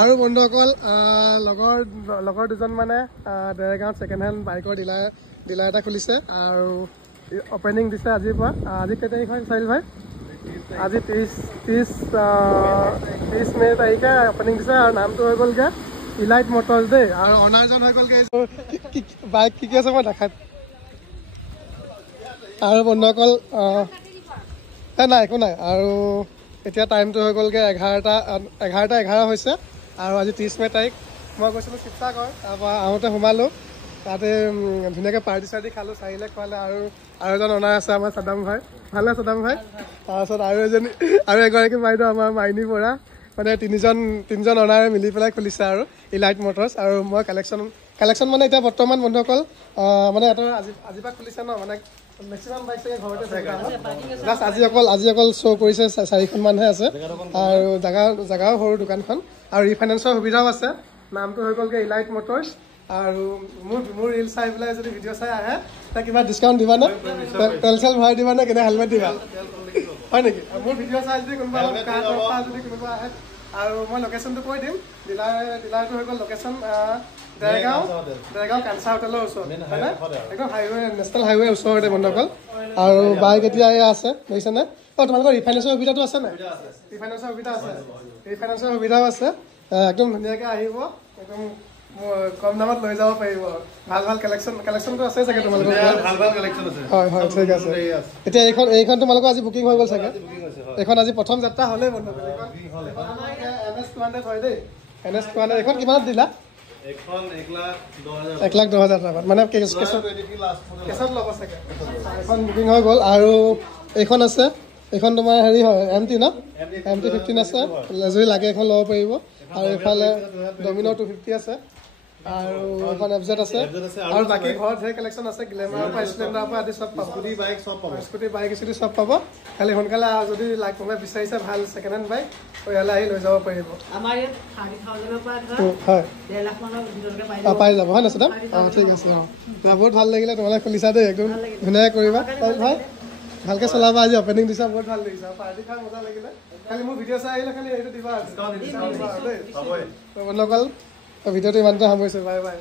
আৰু বন্ধুসকল লগৰ দুজন মানে দেৰগাঁৱত ছেকেণ্ড হেণ্ড বাইকৰ ডিলাৰ এটা খুলিছে আৰু অপেনিং দিছে আজিৰ পৰা। আজি কেই তাৰিখ হয় চাহিল ভাই? আজি 30 মে তাৰিখে অপেনিং দিছে আৰু নামটো হৈ গ'লগৈ ইলাইট মটৰ্ছ দেই। আৰু অনাৰজন হৈ গ'লগৈ বাইক কি আছে মই দেখাই। আৰু বন্ধুসকল নাই একো নাই। আৰু এতিয়া টাইমটো হৈ গ'লগৈ 11:11 হৈছে আৰু আজি 30 মে তাৰিখ। মই গৈছিলোঁ শিৱসাগৰ, তাৰপৰা আহোঁতে সোমালোঁ তাতে ধুনীয়াকৈ পাৰ্টি চাৰ্টি খালোঁ, চাহিলে খোৱালে। আৰু এজন অনাৰ আছে আমাৰ চাদাম ভাই, ভালে চাদাম ভাই। তাৰপাছত আৰু এগৰাকী বাইদেউ আমাৰ মাইনী বৰা, মানে তিনিজন অনাৰে মিলি পেলাই খুলিছে আৰু ইলাইট মটৰ্ছ। আৰু মই কালেকশ্যন মানে এতিয়া বৰ্তমান বন্ধুসকল মানে এটা আজিৰ পৰা খুলিছে ন, মানে মেক্সিমাম বাইক চাগে ঘৰতে জাষ্ট আজি অকল শ্ব' কৰিছে 4খনমানহে আছে। আৰু জেগাও সৰু দোকানখন আৰু ৰিফাইনেন্সৰ সুবিধাও আছে। নামটো হৈ গ'লগৈ ইলাইট মটৰ্ছ। আৰু মোৰ ৰিল চাই পেলাই যদি ভিডিঅ' চাই আহে তাক কিবা ডিছকাউণ্ট দিবানে? তেল চেল ভৰাই দিবানে? কেনে হেলমেট দিবা হয় নেকি? মোৰ ভিডিঅ' চাই যদি কোনোবা যদি কোনোবা আহে আৰু মই লোকেশ্যনটো কৈ দিম। ডিলাৰটো হৈ গ'ল লোকেশ্যন দেৰগাঁও কাঞ্চা হোটেলৰ ওচৰত, হয়নে? একদম হাইৱে, নেশ্যনেল হাইৱে ওচৰতে বন্ধুসকল। আৰু বাইক এতিয়া এয়া আছে দেখিছেনে? তোমালোকৰ ৰিফাইনেন্সৰ সুবিধাটো আছে নাই? ৰিফাইনেন্সৰ সুবিধাও আছে। একদম ধুনীয়াকৈ আহিব, একদম কম দামত লৈ যাব পাৰিব। ভাল কালেকশ্যনটো আছে চাগে তোমালোকৰ? হয় হয়, ঠিক আছে। এতিয়া এইখন তোমালোকৰ আজি বুকিং হৈ গ'ল চাগে? এইখন আজি প্ৰথম যাত্ৰা হ'লেই বন্ধুসকল। NS200 হয় দেই, NS200। এইখন কিমানত দিলা? 1,10,000 টকাত, মানে কেছত ল'ব চাগে। এইখন বুকিং হৈ গ'ল। আৰু এইখন আছে, এইখন তোমাৰ হেৰি হয় MT ন, MT-15 আছে। যদি লাগে এইখন ল'ব পাৰিব। আৰু এইফালে ডমিনৰ 250 আছে আৰু এখন FZ আছে। আৰু বাকী ঘৰত ধেৰ কালেকশ্যন আছে, গ্লেমাৰৰ পৰা স্প্লেণ্ডাৰৰ পৰা আদি চব পাব। স্কুটি বাইক চব পাব। খালি সোনকালে যদি কোনোবাই বিচাৰিছে ভাল ছেকেণ্ড হেণ্ড বাইক, ইয়ালৈ আহি লৈ যাব পাৰিব। পাই যাব হয় নাই দাম? ঠিক আছে। বহুত ভাল লাগিলে তোমালোকে খুলিছা দেই, একদম ধুনীয়াকৈ কৰিবা। ভাই ভালকৈ চলাবা, আজি অপেনিং দিছা, বহুত ভাল লাগিছে। পাৰ্টি খাই মজা লাগিলে। খালি মোৰ ভিডিঅ' চাই আহিলে খালি এইটো দিবা দেই বন্ধুসকল। ভিডিঅ'টো ইমানতে সামৰিছোঁ। Bye bye.